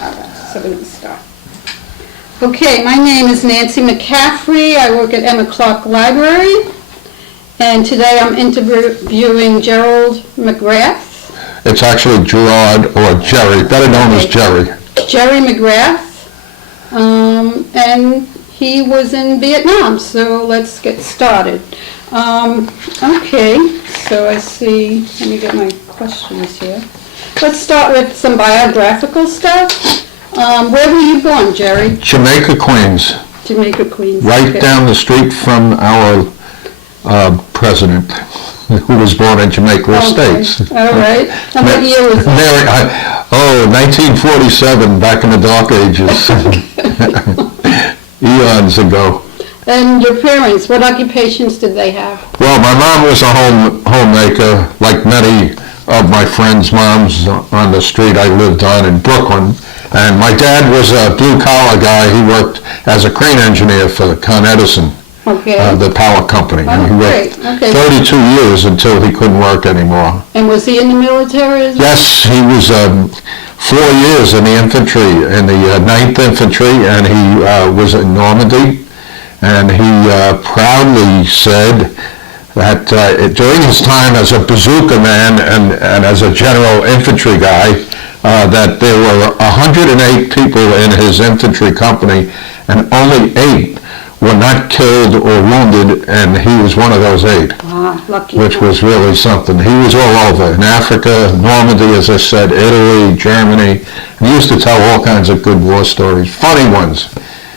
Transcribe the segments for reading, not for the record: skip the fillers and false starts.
All right, so we're going to start. Okay, my name is Nancy McCaffrey. I work at Emma Clark Library. And today I'm interviewing Gerald McGrath. It's actually Gerard or Jerry, better known as Jerry. Jerry McGrath. And he was in Vietnam, so let's get started. Okay, so I see, let me get my questions here. Let's start with some biographical stuff. Where were you born, Jerry? Jamaica, Queens. Jamaica, Queens. Right Okay. down the street from our president, who was born in Jamaica Estates. All right. And what year was that? 1947, back in the dark ages. Eons ago. And your parents, what occupations did they have? Well, my mom was a homemaker, like many of my friends' moms on the street I lived on in Brooklyn. And my dad was a blue-collar guy. He worked as a crane engineer for Con Edison, the power company. Oh, And he worked 32 years until he couldn't work anymore. And was he in the military as well? Yes, he was 4 years in the infantry, in the 9th Infantry, and he was in Normandy. And he proudly said that during his time as a bazooka man and as a general infantry guy, that there were 108 people in his infantry company, and only 8 were not killed or wounded, and he was one of those 8. Ah, lucky. Which was really something. He was all over, in Africa, Normandy, as I said, Italy, Germany. And he used to tell all kinds of good war stories, funny ones.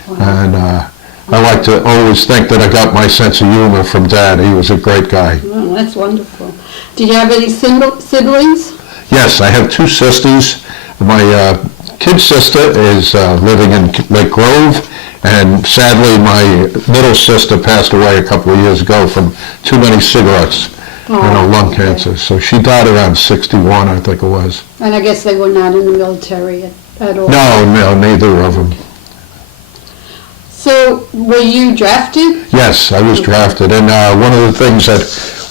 Wow. And I like to always think that I got my sense of humor from Dad. He was a great guy. Oh, that's wonderful. Did you have any siblings? Yes, I have 2 sisters. My kid sister is living in Lake Grove, and sadly my middle sister passed away a couple of years ago from too many cigarettes and lung cancer. So she died around 61, I think it was. And I guess they were not in the military at all. No, neither of them. So, were you drafted? Yes, I was drafted, and one of the things that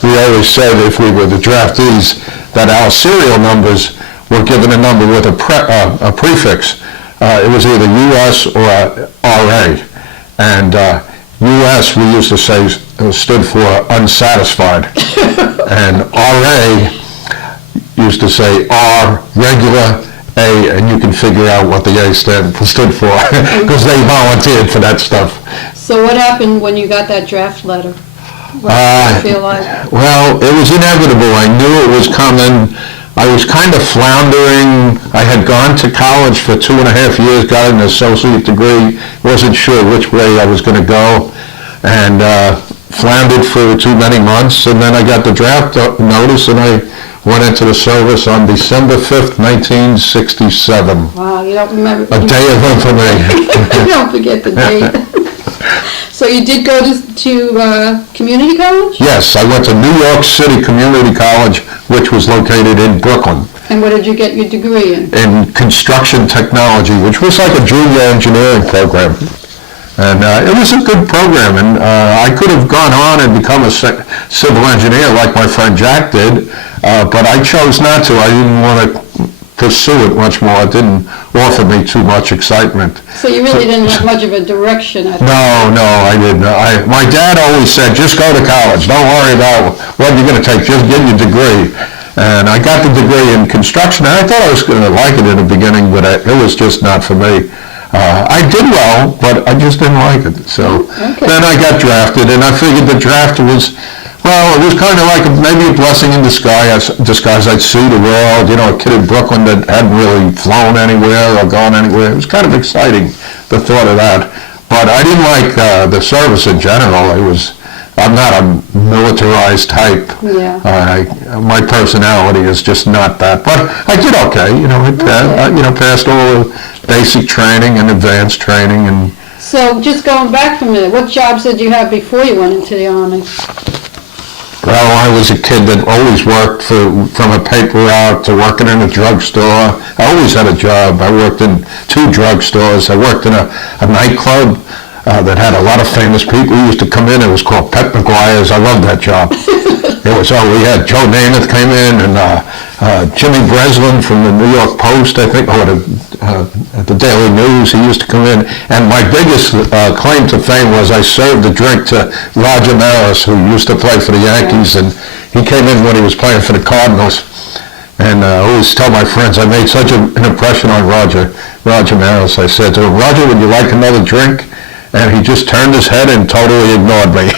we always said if we were the draftees, that our serial numbers were given a number with a prefix. It was either US or RA, and US we used to say stood for unsatisfied, and RA used to say R, regular, A, and you can figure out what the A stood for, because they volunteered for that stuff. So what happened when you got that draft letter? What did you feel like? Well, it was inevitable. I knew it was coming. I was kind of floundering. I had gone to college for 2.5 years, got an associate degree, wasn't sure which way I was going to go, and floundered for too many months, and then I got the draft notice, and I went into the service on December 5th, 1967. Wow, you don't remember. A day of infamy. You don't forget the date. So you did go to community college? Yes, I went to New York City Community College, which was located in Brooklyn. And what did you get your degree in? In construction technology, which was like a junior engineering program. And it was a good program, and I could have gone on and become a civil engineer like my friend Jack did, but I chose not to. I didn't want to pursue it much more. It didn't offer me too much excitement. So you really didn't have much of a direction at No, I didn't. My dad always said, just go to college. Don't worry about what you're going to take. Just get your degree. And I got the degree in construction. And I thought I was going to like it in the beginning, but it was just not for me. I did well, but I just didn't like it. So then I got drafted, and I figured the draft was, well, it was kind of like maybe a blessing in disguise. I'd see the world, a kid in Brooklyn that hadn't really flown anywhere or gone anywhere. It was kind of exciting, the thought of that. But I didn't like the service in general. I'm not a militarized type. Yeah. My personality is just not that. But I did okay. I passed all the basic training and advanced training. And So just going back for a minute, what jobs did you have before you went into the Army? Well, I was a kid that always worked from a paper route to working in a drugstore. I always had a job. I worked in 2 drugstores. I worked in a nightclub that had a lot of famous people who used to come in. It was called Pet McGuire's. I loved that job. We had Joe Namath came in, and Jimmy Breslin from the New York Post, I think, at the news. He used to come in, and my biggest claim to fame was I served a drink to Roger Maris, who used to play for the Yankees, and he came in when he was playing for the Cardinals. And I always tell my friends, I made such an impression on Roger Maris. I said to him, Roger, would you like another drink? And he just turned his head and totally ignored me.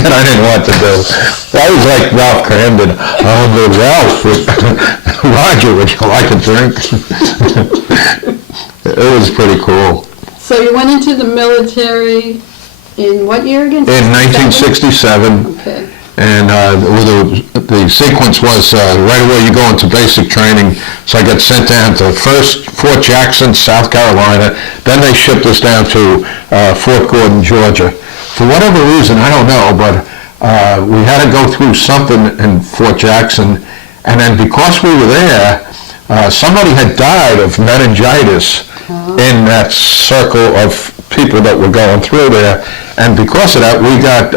And I didn't know what to do. I was like Ralph Cramden. Oh, but Ralph, Roger, would you like a drink? It was pretty cool. So you went into the military in what year again? In 1967. Okay. And the sequence was right away you go into basic training. So I got sent down to first Fort Jackson, South Carolina. Then they shipped us down to Fort Gordon, Georgia. For whatever reason, I don't know, but we had to go through something in Fort Jackson. And then because we were there, somebody had died of meningitis in that circle of people that were going through there. And because of that, we got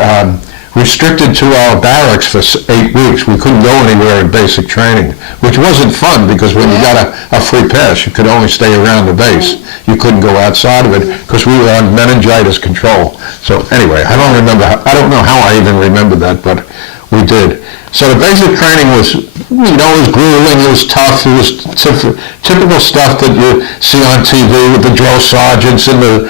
restricted to our barracks for 8 weeks. We couldn't go anywhere in basic training, which wasn't fun because when you got a free pass, you could only stay around the base. You couldn't go outside of it because we were on meningitis control. So anyway, I don't know how I even remember that, but we did. So the basic training was, it was grueling, it was tough, it was typical stuff that you see on TV with the drill sergeants and the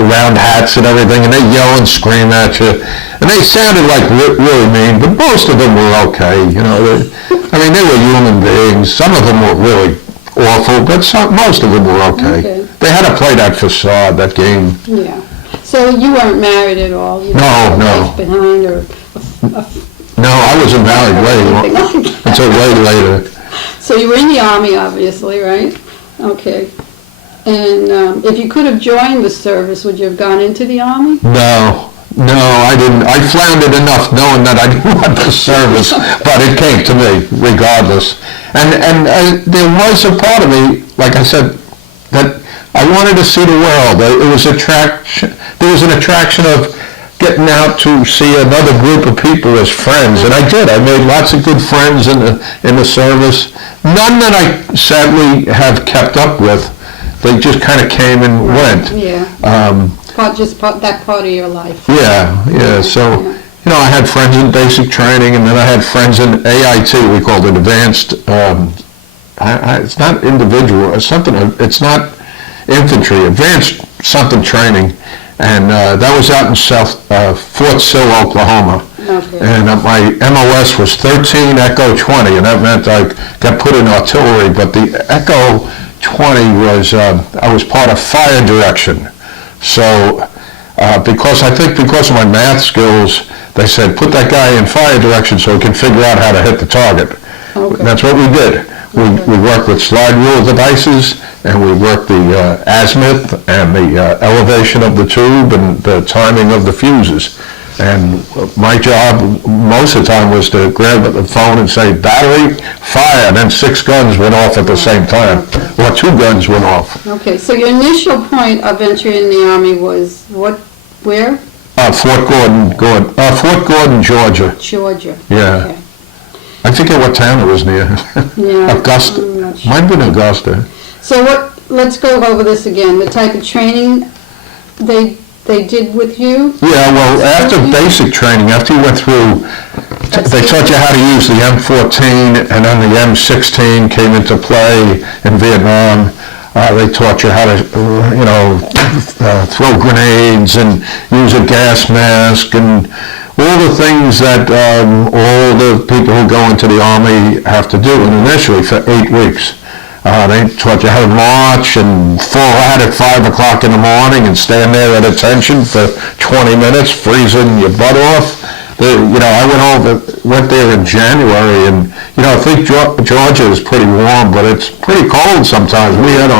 round hats and everything, and they yell and scream at you. And they sounded like really mean, but most of them were okay. They were human beings. Some of them were really awful, but most of them were okay. They had to play that facade, that game. Yeah. So you weren't married at all? You No. Life behind or No, I wasn't married until way later. So you were in the Army, obviously, right? Okay. And if you could have joined the service, would you have gone into the Army? No, I didn't. I floundered enough knowing that I didn't want the service, but it came to me regardless. And there was a part of me, like I said, that I wanted to see the world. There was an attraction of getting out to see another group of people as friends, and I did. I made lots of good friends in the service. None that I sadly have kept up with. They just kind of came and went. Yeah. That part of your life. Yeah. So, I had friends in basic training, and then I had friends in AIT. We called it advanced. It's not individual. It's not infantry. Advanced something training. And that was out in Fort Sill, Oklahoma. Okay. And my MOS was 13 Echo 20, and that meant I got put in artillery. But the Echo 20 was, I was part of fire direction. So because of my math skills, they said, put that guy in fire direction so he can figure out how to hit the target. Okay. That's what we did. We worked with slide rule devices, and we worked the azimuth and the elevation of the tube and the timing of the fuses. And my job most of the time was to grab the phone and say, battery, fire, and then 6 guns went off at the same time, or 2 guns went off. Okay, so your initial point of entry in the Army was where? Fort Gordon, Georgia. Georgia. Yeah. Okay. I forget what town it was near. Yeah. Augusta. I'm not sure. Might have been Augusta. So let's go over this again. The type of training they did with you? Yeah, well, after basic training, after you went through, they taught you how to use the M14, and then the M16 came into play in Vietnam. They taught you how to, throw grenades and use a gas mask and all the things that all the people who go into the Army have to do, and initially for 8 weeks. They taught you how to march and fall out at 5 o'clock in the morning and stand there at attention for 20 minutes, freezing your butt off. I went there in January, and I think Georgia is pretty warm, but it's pretty cold sometimes. We had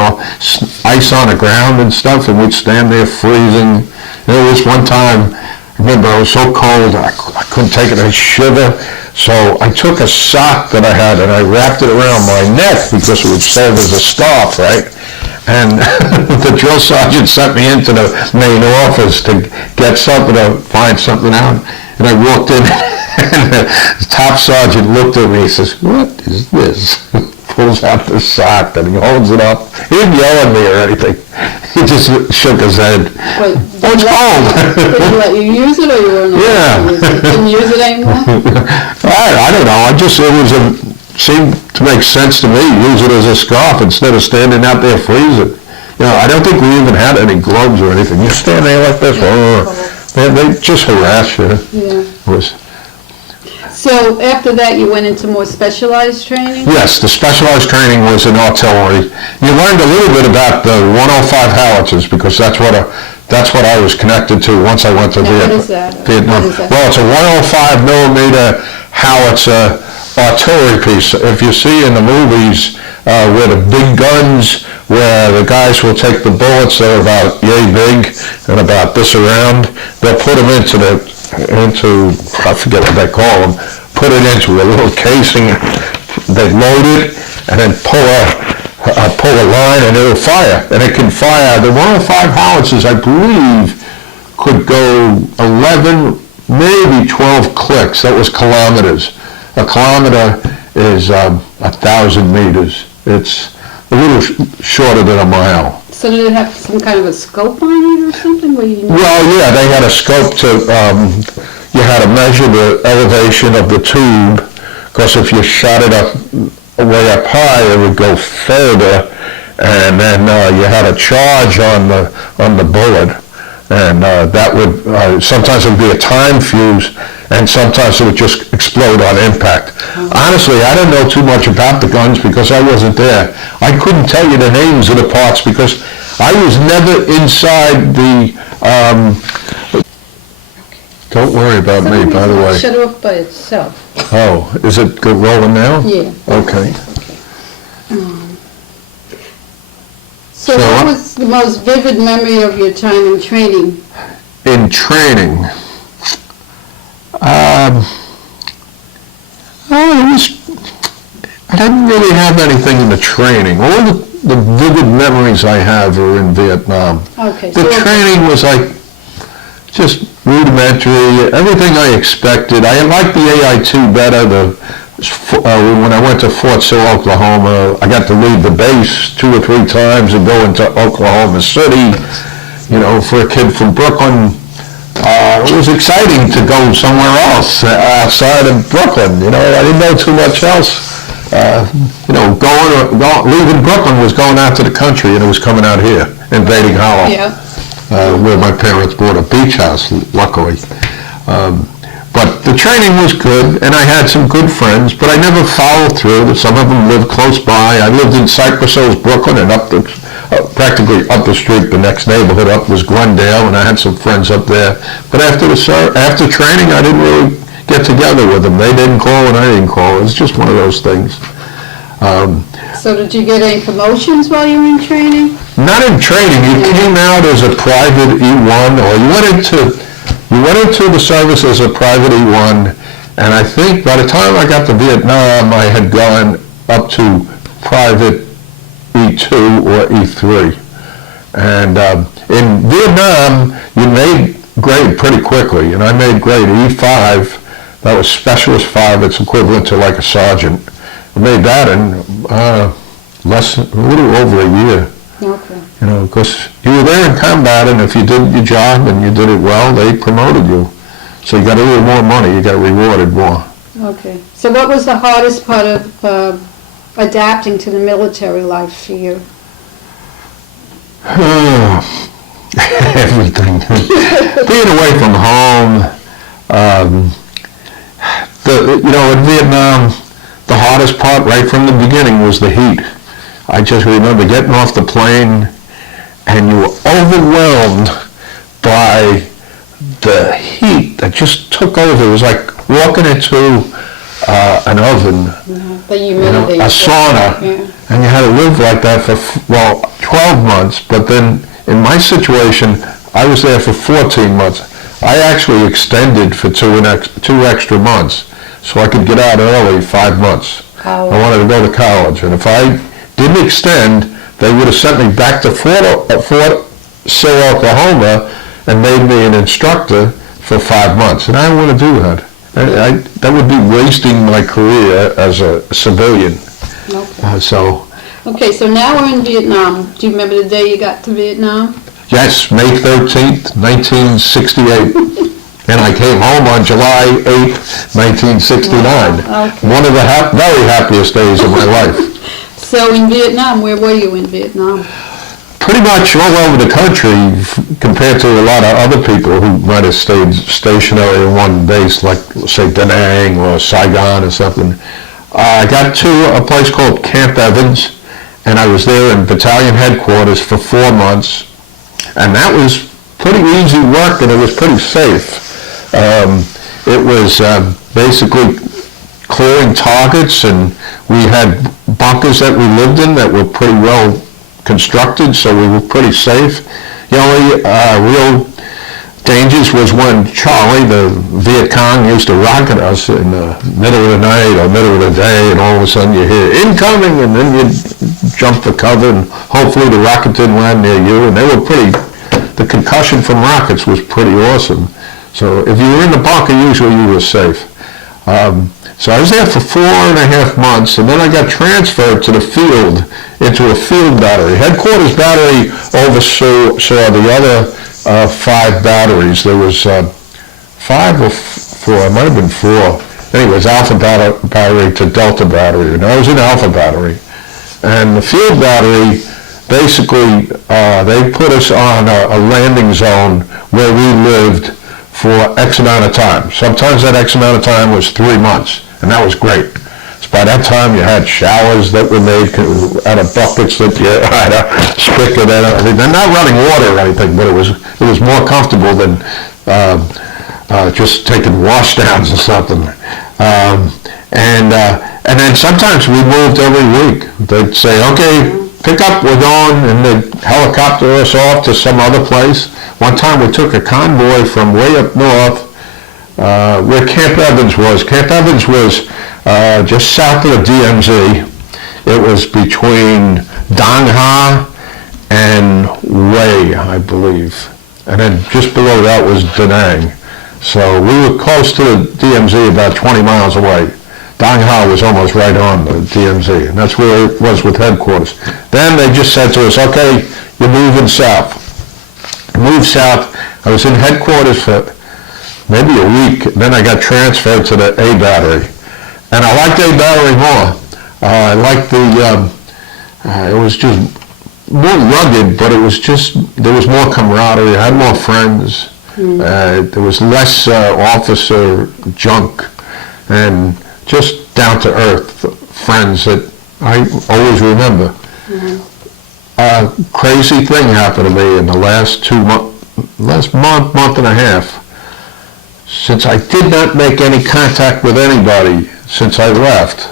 ice on the ground and stuff, and we'd stand there freezing. There was one time, I remember I was so cold, I couldn't take it, I shiver. So I took a sock that I had and I wrapped it around my neck because it would serve as a scarf, right? And the drill sergeant sent me into the main office to get something, to find something out. And I walked in and the top sergeant looked at me and says, "What is this?" pulls out the sock and he holds it up. He didn't yell at me or anything. He just shook his head. Wait, Oh, it's cold. Did he let you use it, or you weren't allowed to use it? Didn't use it anymore? I don't know. Seemed to make sense to me. Use it as a scarf instead of standing out there freezing. You know, I don't think we even had any gloves or anything. You stand there like this. They just harass you. Yeah. It was. So after that, you went into more specialized training? Yes, the specialized training was in artillery. You learned a little bit about the 105 howitzers because that's what I was connected to once I went to Now, what is that? Vietnam. What is that? Well, it's a 105 millimeter howitzer artillery piece. If you see in the movies where the big guns, where the guys will take the bullets that are about yay big and about this around, they'll put them into I forget what they call them, put it into a little casing, they load it, and then pull a line and it'll fire. And it can fire, the 105 howitzers, I believe, could go 11, maybe 12 clicks. That was kilometers. A kilometer is 1,000 meters. It's a little shorter than a mile. So did it have some kind of a scope on it or something? Where you Well, yeah, they had a scope to, you had to measure the elevation of the tube, because if you shot it up way up high, it would go further, and then you had a charge on the bullet, and that would, sometimes it would be a time fuse, and sometimes it would just explode on impact. Honestly, I don't know too much about the guns because I wasn't there. I couldn't tell you the names of the parts because I was never inside the, don't worry about me, by the way. Shut off by itself. Oh, is it good rolling now? Yeah. Okay. So what was the most vivid memory of your time in training? In training, I didn't really have anything in the training. All the vivid memories I have are in Vietnam. Okay. The So training was like just rudimentary, everything I expected. I liked the AI-2 better. When I went to Fort Sill, Oklahoma, I got to leave the base 2 or 3 times and go into Oklahoma City. You know, for a kid from Brooklyn, it was exciting to go somewhere else outside of Brooklyn. You know, I didn't know too much else. You know, leaving Brooklyn was going out to the country, and it was coming out here, invading Hollow, where my parents bought a beach house, luckily. But the training was good, and I had some good friends, but I never followed through. Some of them lived close by. I lived in Cypress Hills, Brooklyn, and practically up the street, the next neighborhood up was Glendale, and I had some friends up there. But after training, I didn't really get together with them. They didn't call, and I didn't call. It was just one of those things. So did you get any promotions while you were in training? Not in training. You came out as a private E1, or you went into the service as a private E1, and I think by the time I got to Vietnam, I had gone up to private E2 or E3. And in Vietnam, you made grade pretty quickly, and I made grade E5. That was Specialist 5. It's equivalent to like a sergeant. I made that in a little over a year. Okay. You know, because you were there in combat, and if you did your job and you did it well, they promoted you. So you got a little more money, you got rewarded more. Okay. So what was the hardest part of adapting to the military life for you? Everything. Being away from home. In Vietnam, the hardest part right from the beginning was the heat. I just remember getting off the plane and you were overwhelmed by the heat that just took over. It was like walking into an oven, The humidity. a sauna, and you had to live like that for, 12 months, but then in my situation, I was there for 14 months. I actually extended for 2 extra months, so I could get out early 5 months. Oh. I wanted to go to college, and if I didn't extend, they would have sent me back to Fort Sill, Oklahoma, and made me an instructor for 5 months, and I didn't want to do that. That would be wasting my career as a civilian. Okay. So, So now we're in Vietnam. Do you remember the day you got to Vietnam? yes, May 13th, 1968. And I came home on July 8th, 1969. Wow, okay. One of the very happiest days of my life. So in Vietnam, where were you in Vietnam? Pretty much all over the country, compared to a lot of other people who might have stayed stationary in one base, like, say, Da Nang or Saigon or something. I got to a place called Camp Evans, and I was there in battalion headquarters for 4 months, and that was pretty easy work, and it was pretty safe. It was basically clearing targets, and we had bunkers that we lived in that were pretty well constructed, so we were pretty safe. The only real dangers was when Charlie, the Viet Cong, used to rocket us in the middle of the night or middle of the day, and all of a sudden you hear incoming, and then you jump for cover, and hopefully the rocket didn't land near you. And the concussion from rockets was pretty awesome. So if you were in the bunker, usually you were safe. So I was there for 4.5 months, and then I got transferred to the field, into a field battery. Headquarters battery oversaw the other 5 batteries. There was 5 or 4, it might have been 4. Anyways, Alpha battery to Delta battery, and I was in Alpha battery. And the field battery, basically, they put us on a landing zone where we lived for X amount of time. Sometimes that X amount of time was 3 months, and that was great. So by that time, you had showers that were made out of buckets that you had a spigot and everything. They're not running water or anything, but it was more comfortable than just taking washdowns or something. And then sometimes we moved every week. They'd say, okay, pick up, we're going, and they'd helicopter us off to some other place. One time we took a convoy from way up north where Camp Evans was. Camp Evans was just south of the DMZ. It was between Dong Ha and Hue, I believe. And then just below that was Da Nang. So we were close to the DMZ, about 20 miles away. Dong Ha was almost right on the DMZ, and that's where it was with headquarters. Then they just said to us, okay, you're moving south. Moved south. I was in headquarters for maybe a week, and then I got transferred to the A battery. And I liked A battery more. I liked it was just more rugged, but it was just, there was more camaraderie. I had more friends. There was less officer junk, and just down-to-earth friends that I always remember. A crazy thing happened to me in the last month and a half. Since I did not make any contact with anybody since I left,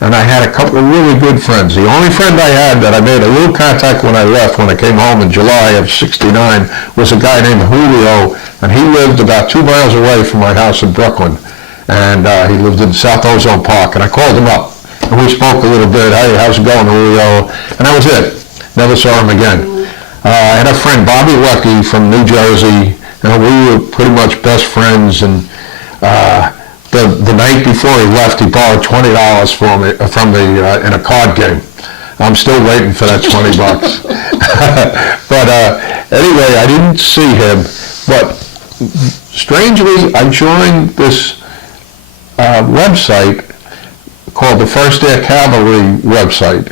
and I had a couple of really good friends. The only friend I had that I made a little contact when I left, when I came home in July of '69, was a guy named Julio, and he lived about 2 miles away from my house in Brooklyn. And he lived in South Ozone Park, and I called him up, and we spoke a little bit. Hey, how's it going, Julio? And that was it. Never saw him again. I had a friend, Bobby Lucky, from New Jersey, and we were pretty much best friends. And the night before he left, he borrowed $20 from me in a card game. I'm still waiting for that $20. But anyway, I didn't see him. But strangely, I joined this website called the First Air Cavalry website.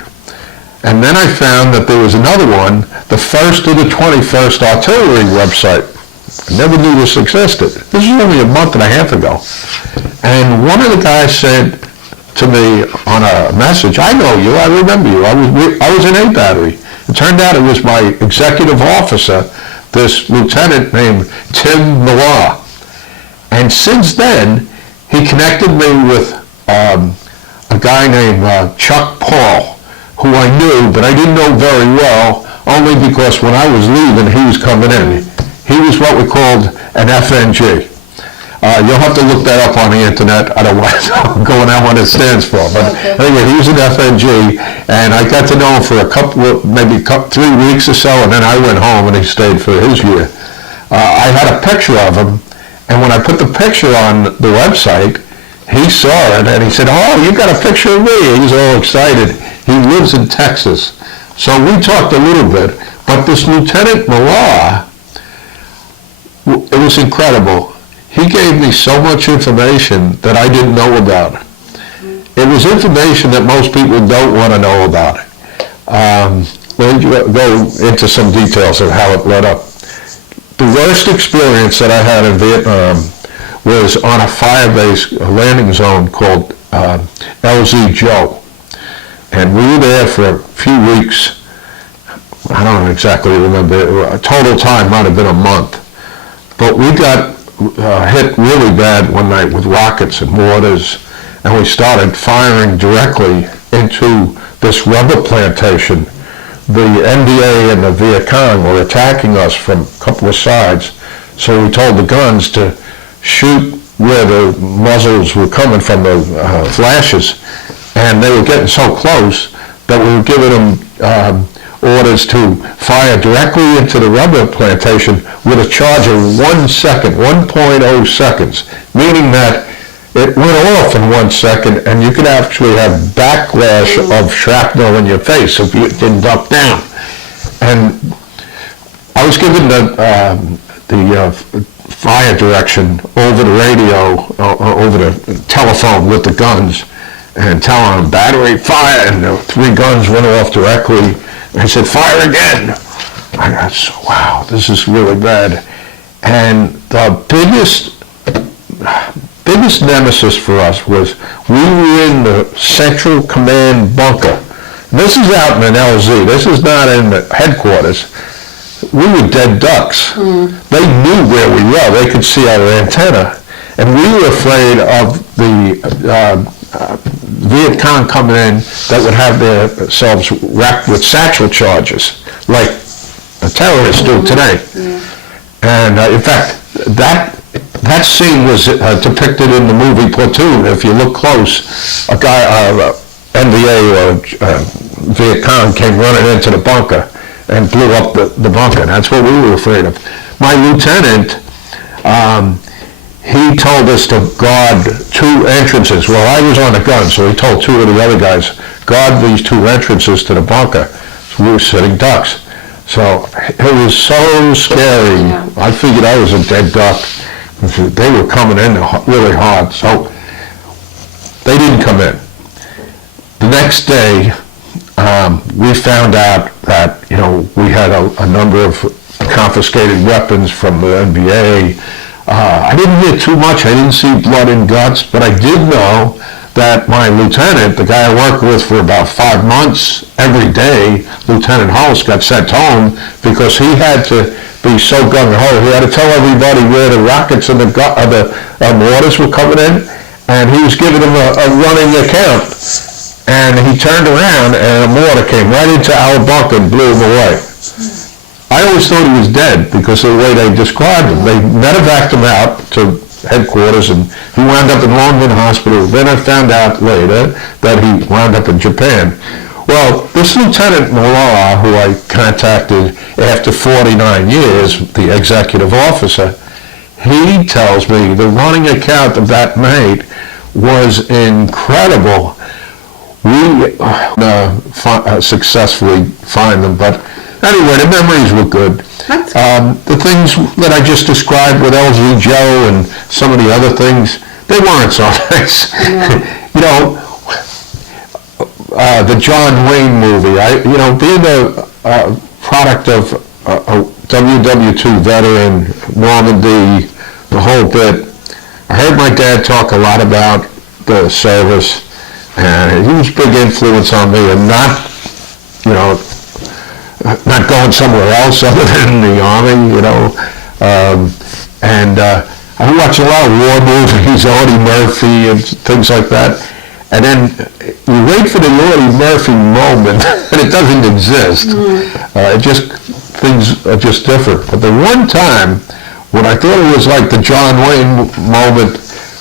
And then I found that there was another one, the 1st or the 21st Artillery website. I never knew this existed. This was only a month and a half ago. And one of the guys said to me on a message, I know you, I remember you, I was in A battery. It turned out it was my executive officer, this lieutenant named Tim Millar. And since then, he connected me with a guy named Chuck Paul, who I knew, but I didn't know very well, only because when I was leaving, he was coming in. He was what we called an FNG. You'll have to look that up on the internet. I don't want to go on what it stands for. But anyway, he was an FNG, and I got to know him for maybe 3 weeks or so, and then I went home and he stayed for his year. I had a picture of him, and when I put the picture on the website, he saw it and he said, "Oh, you got a picture of me." He was all excited. He lives in Texas. So we talked a little bit, but this Lieutenant Millar, it was incredible. He gave me so much information that I didn't know about. It was information that most people don't want to know about. Let me go into some details of how it led up. The worst experience that I had in Vietnam was on a fire-based landing zone called LZ Joe. And we were there for a few weeks. I don't exactly remember. Total time might have been a month. But we got hit really bad one night with rockets and mortars, and we started firing directly into this rubber plantation. The NDA and the Viet Cong were attacking us from a couple of sides, so we told the guns to shoot where the muzzles were coming from, the flashes, and they were getting so close that we were giving them orders to fire directly into the rubber plantation with a charge of 1 second, 1.0 seconds, meaning that it went off in 1 second and you could actually have backlash of shrapnel in your face if you didn't duck down. And I was given the fire direction over the radio, over the telephone with the guns, and telling them battery fire, and the 3 guns went off directly. I said, "Fire again." I said, "Wow, this is really bad." And the biggest nemesis for us was we were in the Central Command bunker. This is out in an LZ. This is not in the headquarters. We were dead ducks. They knew where we were. They could see our antenna. And we were afraid of the Viet Cong coming in that would have themselves wrapped with satchel charges, like the terrorists do today. And in fact, that scene was depicted in the movie Platoon. If you look close, a guy, NVA or Viet Cong came running into the bunker and blew up the bunker. That's what we were afraid of. My lieutenant, he told us to guard 2 entrances. Well, I was on the gun, so he told 2 of the other guys, guard these 2 entrances to the bunker. So we were sitting ducks. So it was so scary. Yeah. I figured I was a dead duck. They were coming in really hard, so they didn't come in. The next day, we found out that, we had a number of confiscated weapons from the NBA. I didn't hear too much. I didn't see blood and guts, but I did know that my lieutenant, the guy I worked with for about 5 months, every day, Lieutenant Holst, got sent home because he had to be so gung-ho. He had to tell everybody where the rockets and the mortars were coming in, and he was giving them a running account. And he turned around, and a mortar came right into our bunker and blew him away. I always thought he was dead because of the way they described him. They medevaced him out to headquarters, and he wound up in Longman Hospital. Then I found out later that he wound up in Japan. Well, this Lieutenant Millar, who I contacted after 49 years, the executive officer, he tells me the running account of that night was incredible. We successfully find them, but anyway, the memories were good. The things that I just described with LZ Joe and some of the other things, they weren't so nice. Yeah. The John Wayne movie, being a product of a WW2 veteran, Normandy, the whole bit, I heard my dad talk a lot about the service, and he was a big influence on me, and not going somewhere else other than the Army, I watch a lot of war movies, Audie Murphy and things like that, and then you wait for the Audie Murphy moment, and it doesn't exist. Things are just different. But the one time when I thought it was like the John Wayne moment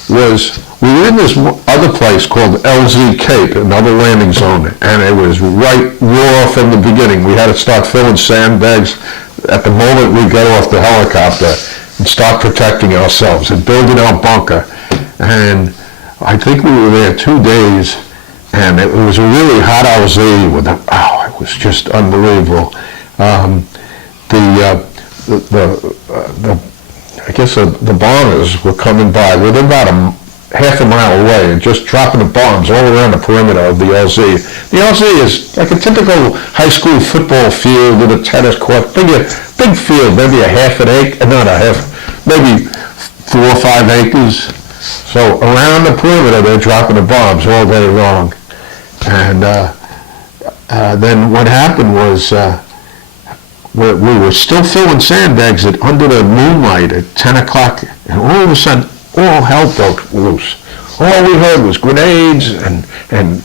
was, we were in this other place called LZ Cape, another landing zone, and it was raw from the beginning. We had to start filling sandbags at the moment we got off the helicopter and start protecting ourselves and building our bunker. And I think we were there 2 days, and it was a really hot LZ with it was just unbelievable. I guess the bombers were coming by. We were about half a mile away and just dropping the bombs all around the perimeter of the LZ. The LZ is like a typical high school football field with a tennis court, big field, maybe a half an acre, not a half, maybe 4 or 5 acres. So around the perimeter, they're dropping the bombs all day long. And then what happened was we were still filling sandbags under the moonlight at 10 o'clock, and all of a sudden, all hell broke loose. All we heard was grenades and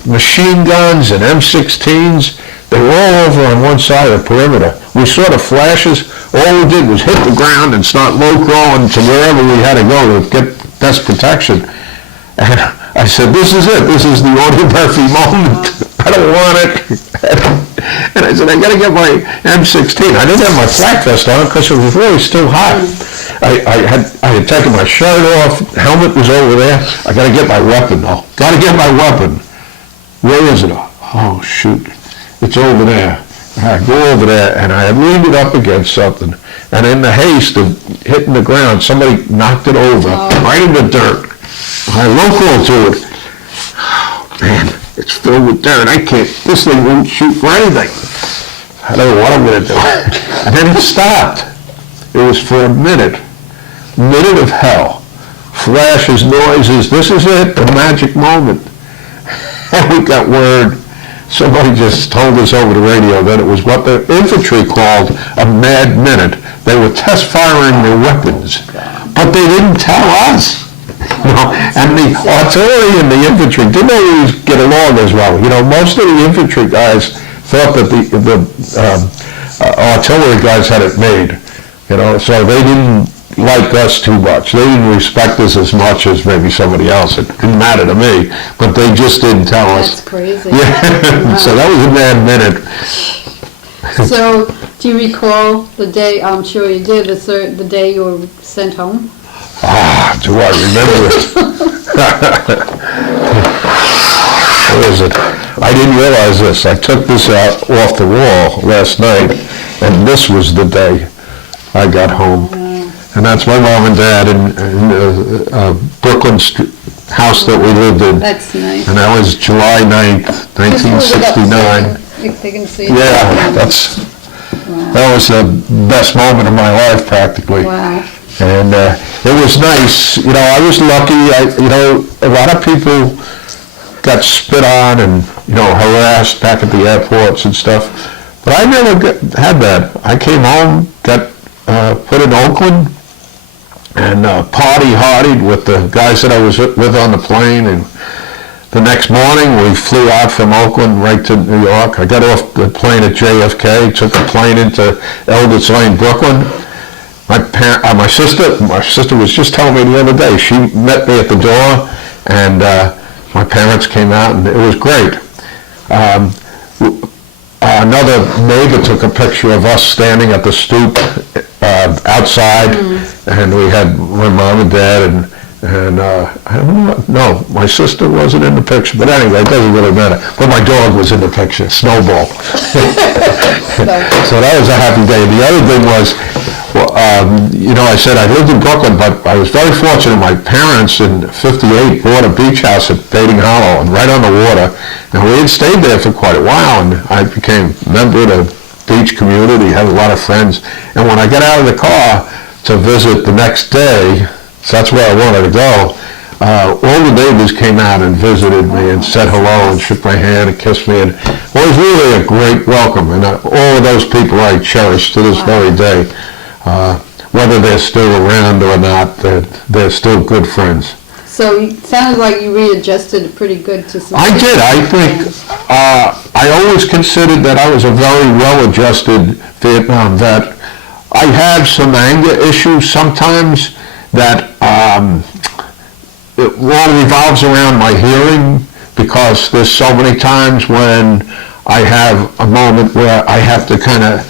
machine guns and M16s. They were all over on one side of the perimeter. We saw the flashes. All we did was hit the ground and start low crawling to wherever we had to go to get best protection. And I said, this is it. This is the Audie Murphy moment. I don't want it. And I said, I got to get my M16. I didn't have my flak vest on because it was really still hot. I had taken my shirt off. Helmet was over there. I got to get my weapon, though. Got to get my weapon. Where is it? Oh, shoot. It's over there. I go over there, and I had leaned it up against something. And in the haste of hitting the ground, somebody knocked it over, right in the dirt. I low-crawled to it. Oh, man, it's filled with dirt. This thing won't shoot for anything. I don't know what I'm going to do. And then it stopped. It was for a minute of hell. Flashes, noises, this is it, the magic moment. And we got word. Somebody just told us over the radio that it was what the infantry called a mad minute. They were test firing their weapons, but they didn't tell us. And the artillery and the infantry didn't always get along as well. Most of the infantry guys thought that the artillery guys had it made. So they didn't like us too much. They didn't respect us as much as maybe somebody else. It didn't matter to me, but they just didn't tell us. That's crazy. Yeah. Wow. So that was a mad minute. So, do you recall the day, I'm sure you did, the day you were sent home? Do I remember it? What is it? I didn't realize this. I took this out off the wall last night, and this was the day I got home. And that's my mom and dad in Brooklyn house that we lived in. That's nice. And that was July 9th, 1969. They can see. Yeah, that was the best moment of my life, practically. Wow. And it was nice. I was lucky. A lot of people got spit on and, harassed back at the airports and stuff. But I never had that. I came home, got put in Oakland, and party-hardied with the guys that I was with on the plane. And the next morning, we flew out from Oakland right to New York. I got off the plane at JFK, took a plane into Elders Lane, Brooklyn. My sister was just telling me the other day, she met me at the door, and my parents came out, and it was great. Another neighbor took a picture of us standing at the stoop outside, and we had my mom and dad, and I don't know, no, my sister wasn't in the picture, but anyway, it doesn't really matter. But my dog was in the picture, Snowball. So that was a happy day. The other thing was, I said I lived in Brooklyn, but I was very fortunate. My parents in '58 bought a beach house at Bating Hollow, and right on the water, and we had stayed there for quite a while, and I became a member of the beach community, had a lot of friends, and when I got out of the car to visit the next day, so that's where I wanted to go, all the neighbors came out and visited me and said hello and shook my hand and kissed me, and it was really a great welcome, and all of those people I cherish to this very day. Whether they're still around or not, they're still good friends. So it sounds like you readjusted pretty good to some... I did. I think I always considered that I was a very well-adjusted Vietnam vet. I had some anger issues sometimes that it all revolves around my hearing, because there's so many times when I have a moment where I have to kind of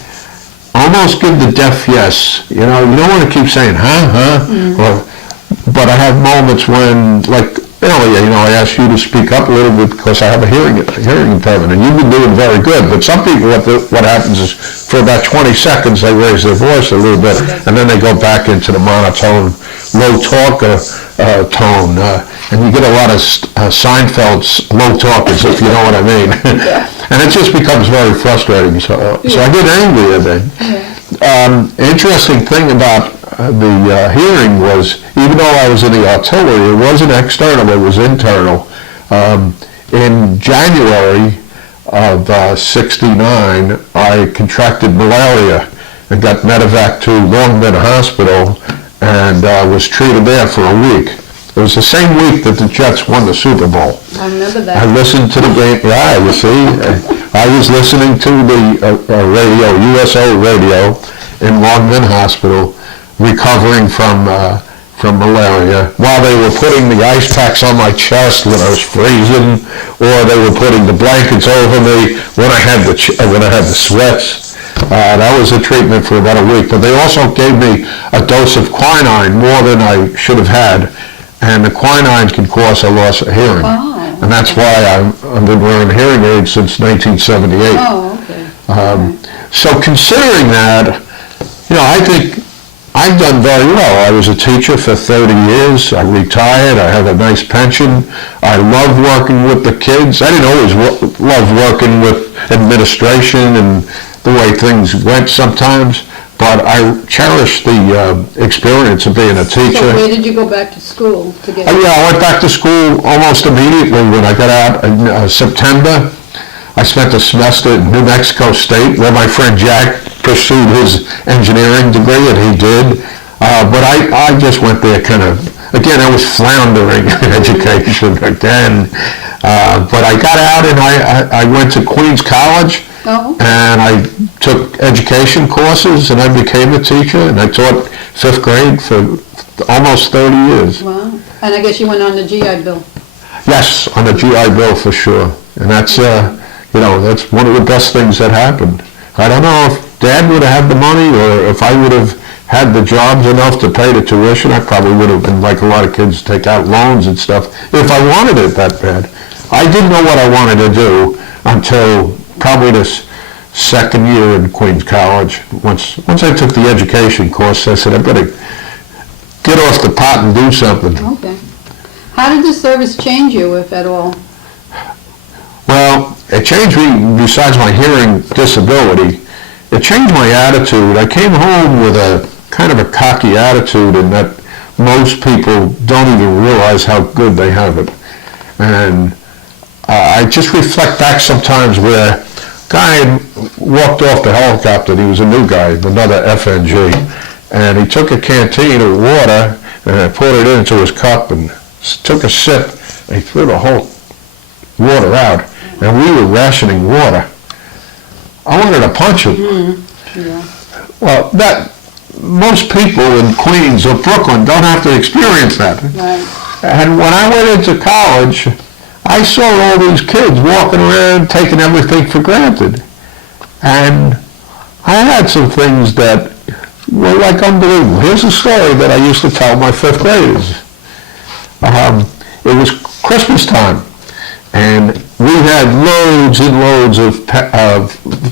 almost give the deaf yes. You don't want to keep saying, but I have moments when, like Billy, I asked you to speak up a little bit because I have a hearing impairment, and you've been doing very good. But some people, what happens is for about 20 seconds they raise their voice a little bit, and then they go back into the monotone, low talk tone, and you get a lot of Seinfeld's low talkers, if you know what I mean. And it just becomes very frustrating. So I get angry at it. Interesting thing about the hearing was, even though I was in the artillery, it wasn't external, it was internal. In January of '69, I contracted malaria and got medevac to Longman Hospital and was treated there for a week. It was the same week that the Jets won the Super Bowl. I remember that. I listened to the game. Yeah, you see, I was listening to the radio, USO radio, in Longman Hospital, recovering from malaria, while they were putting the ice packs on my chest when I was freezing, or they were putting the blankets over me when I had the sweats. That was a treatment for about a week. But they also gave me a dose of quinine, more than I should have had, and the quinine can cause a loss of hearing. Oh, and that's why I've been wearing hearing aids since 1978. Oh, okay. So considering that, I think I've done very well. I was a teacher for 30 years. I retired. I have a nice pension. I love working with the kids. I didn't always love working with administration and the way things went sometimes, but I cherish the experience of being a teacher. So where did you go back to school to get? I went back to school almost immediately when I got out in September. I spent a semester in New Mexico State, where my friend Jack pursued his engineering degree, and he did. But I just went there again, I was floundering in education again. But I got out and I went to Queens College, and I took education courses, and I became a teacher, and I taught 5th grade for almost 30 years. Wow. And I guess you went on the GI Bill. Yes, on the GI Bill for sure. And that's, that's one of the best things that happened. I don't know if Dad would have had the money, or if I would have had the jobs enough to pay the tuition. I probably would have been like a lot of kids, take out loans and stuff, if I wanted it that bad. I didn't know what I wanted to do until probably this second year in Queens College. Once I took the education course, I said, I better get off the pot and do something. Okay. How did the service change you, if at all? Well, it changed me, besides my hearing disability, it changed my attitude. I came home with a kind of a cocky attitude, in that most people don't even realize how good they have it. And I just reflect back sometimes where a guy had walked off the helicopter, and he was a new guy, another FNG, and he took a canteen of water and poured it into his cup and took a sip, and he threw the whole water out, and we were rationing water. I wanted to punch him. Yeah. Well, most people in Queens or Brooklyn don't have to experience that. Right. And when I went into college, I saw all these kids walking around taking everything for granted. And I had some things that were like unbelievable. Here's a story that I used to tell my 5th graders. It was Christmas time, and we had loads and loads of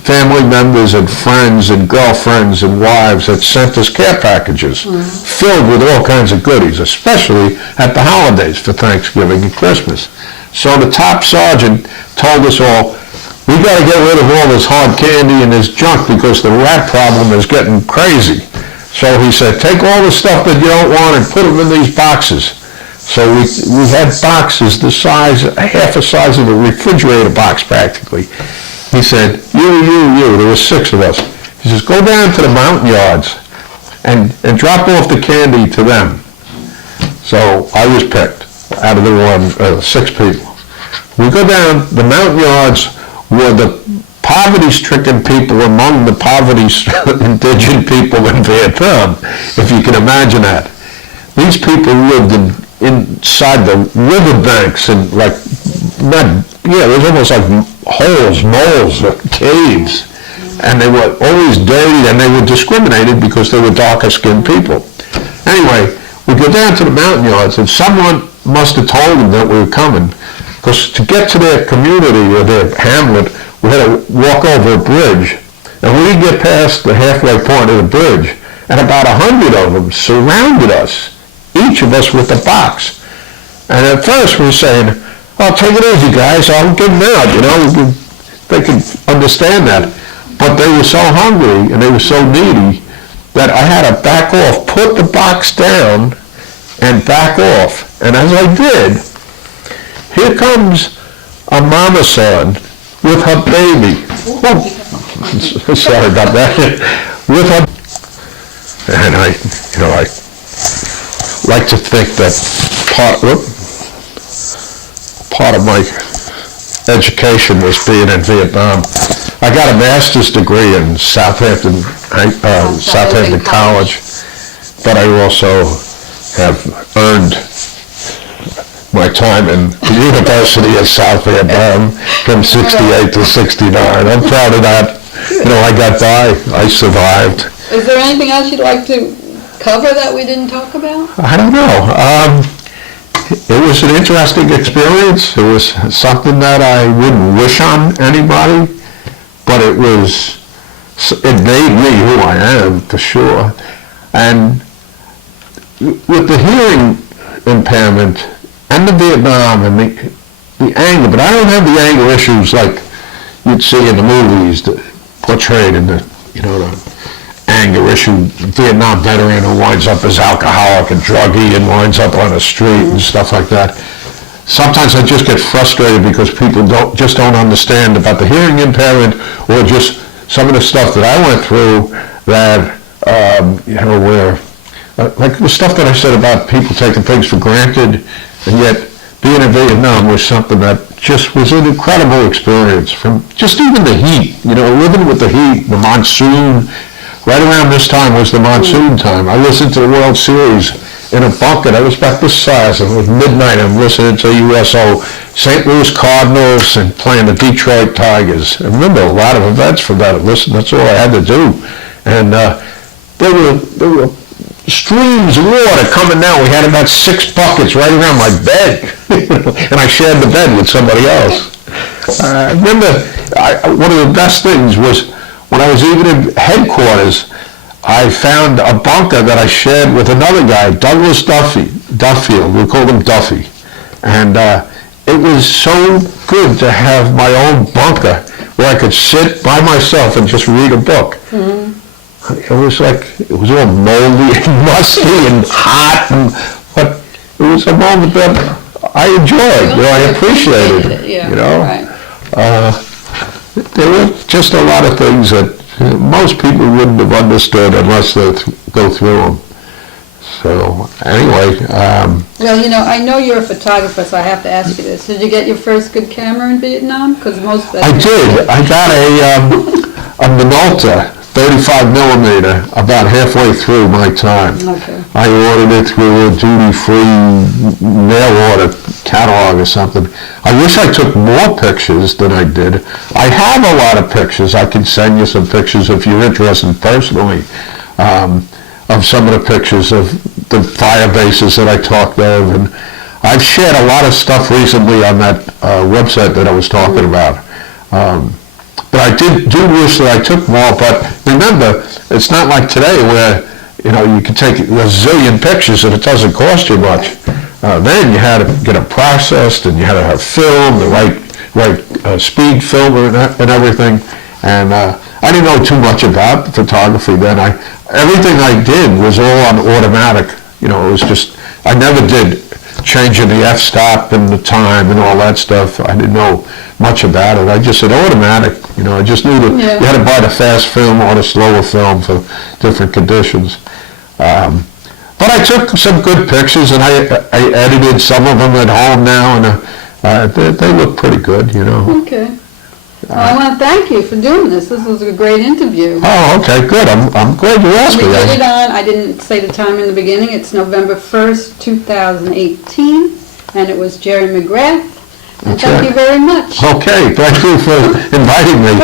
family members and friends and girlfriends and wives that sent us care packages filled with all kinds of goodies, especially at the holidays for Thanksgiving and Christmas. So the top sergeant told us all, we got to get rid of all this hard candy and this junk because the rat problem is getting crazy. So he said, take all the stuff that you don't want and put them in these boxes. So we had boxes the size, half the size of a refrigerator box practically. He said, you, there were 6 of us. He says, go down to the mountain yards and drop off the candy to them. So I was picked out of the 6 people. We go down, the mountain yards were the poverty-stricken people among the poverty-indigent people in Vietnam, if you can imagine that. These people lived inside the riverbanks and it was almost like holes, moles, caves. And they were always dirty, and they were discriminated because they were darker-skinned people. Anyway, we go down to the mountain yards, and someone must have told them that we were coming, because to get to their community or their hamlet, we had to walk over a bridge. And we didn't get past the halfway point of the bridge, and about 100 of them surrounded us, each of us with a box. And at first we were saying, "Oh, take it easy, guys, I'll give them out," they could understand that. But they were so hungry and they were so needy that I had to back off, put the box down and back off. And as I did, here comes a mama son with her baby. Oh, sorry about that. With her, and I like to think that part of my education was being in Vietnam. I got a master's degree in Southampton College, but I also have earned my time in the University of South Vietnam from 68 to 69. I'm proud of that. I got by. I survived. Is there anything else you'd like to cover that we didn't talk about? I don't know. It was an interesting experience. It was something that I wouldn't wish on anybody, but it made me who I am, for sure. And with the hearing impairment and the Vietnam and the anger, but I don't have the anger issues like you'd see in the movies portrayed in the anger issue, Vietnam veteran who winds up as alcoholic and druggie and winds up on the street and stuff like that. Sometimes I just get frustrated because people don't understand about the hearing impairment, or just some of the stuff that I went through that, where, like the stuff that I said about people taking things for granted, and yet being in Vietnam was something that just was an incredible experience, from just even the heat, living with the heat, the monsoon. Right around this time was the monsoon time. I listened to the World Series in a bunker that was about this size, and it was midnight. I'm listening to USO, St. Louis Cardinals, and playing the Detroit Tigers. I remember a lot of events from that. Listen, that's all I had to do. And there were streams of water coming down. We had about 6 buckets right around my bed, and I shared the bed with somebody else. I remember one of the best things was when I was even in headquarters, I found a bunker that I shared with another guy, Douglas Duffield. We called him Duffy. And it was so good to have my own bunker where I could sit by myself and just read a book. Mm-hmm. It was all moldy and musty and hot, but it was a moment that I enjoyed, I appreciated it, Right. There were just a lot of things that most people wouldn't have understood unless they go through them. So anyway. Well, I know you're a photographer, so I have to ask you this. Did you get your first good camera in Vietnam? Because most I did. I got a Minolta 35 millimeter about halfway through my time. Okay. I ordered it through a duty-free mail order catalog or something. I wish I took more pictures than I did. I have a lot of pictures. I can send you some pictures if you're interested personally, of some of the pictures of the fire bases that I talked of. And I've shared a lot of stuff recently on that website that I was talking about. But I do wish that I took more, but remember, it's not like today where, you can take a zillion pictures and it doesn't cost you much. Then you had to get them processed, and you had to have film, the right speed film and everything. And I didn't know too much about photography then. Everything I did was all on automatic. It was just, I never did changing the f-stop and the time and all that stuff. I didn't know much about it. I just said automatic. I just knew that you had to buy the fast film or the slower film for different conditions. But I took some good pictures, and I edited some of them at home now, and they look pretty good, Okay. Well, I want to thank you for doing this. This was a great interview. Oh, okay, good. I'm glad you asked me. We did it on, I didn't say the time in the beginning, it's November 1st, 2018, and it was Jerry McGrath. And thank you very much. Okay, thank you for inviting me.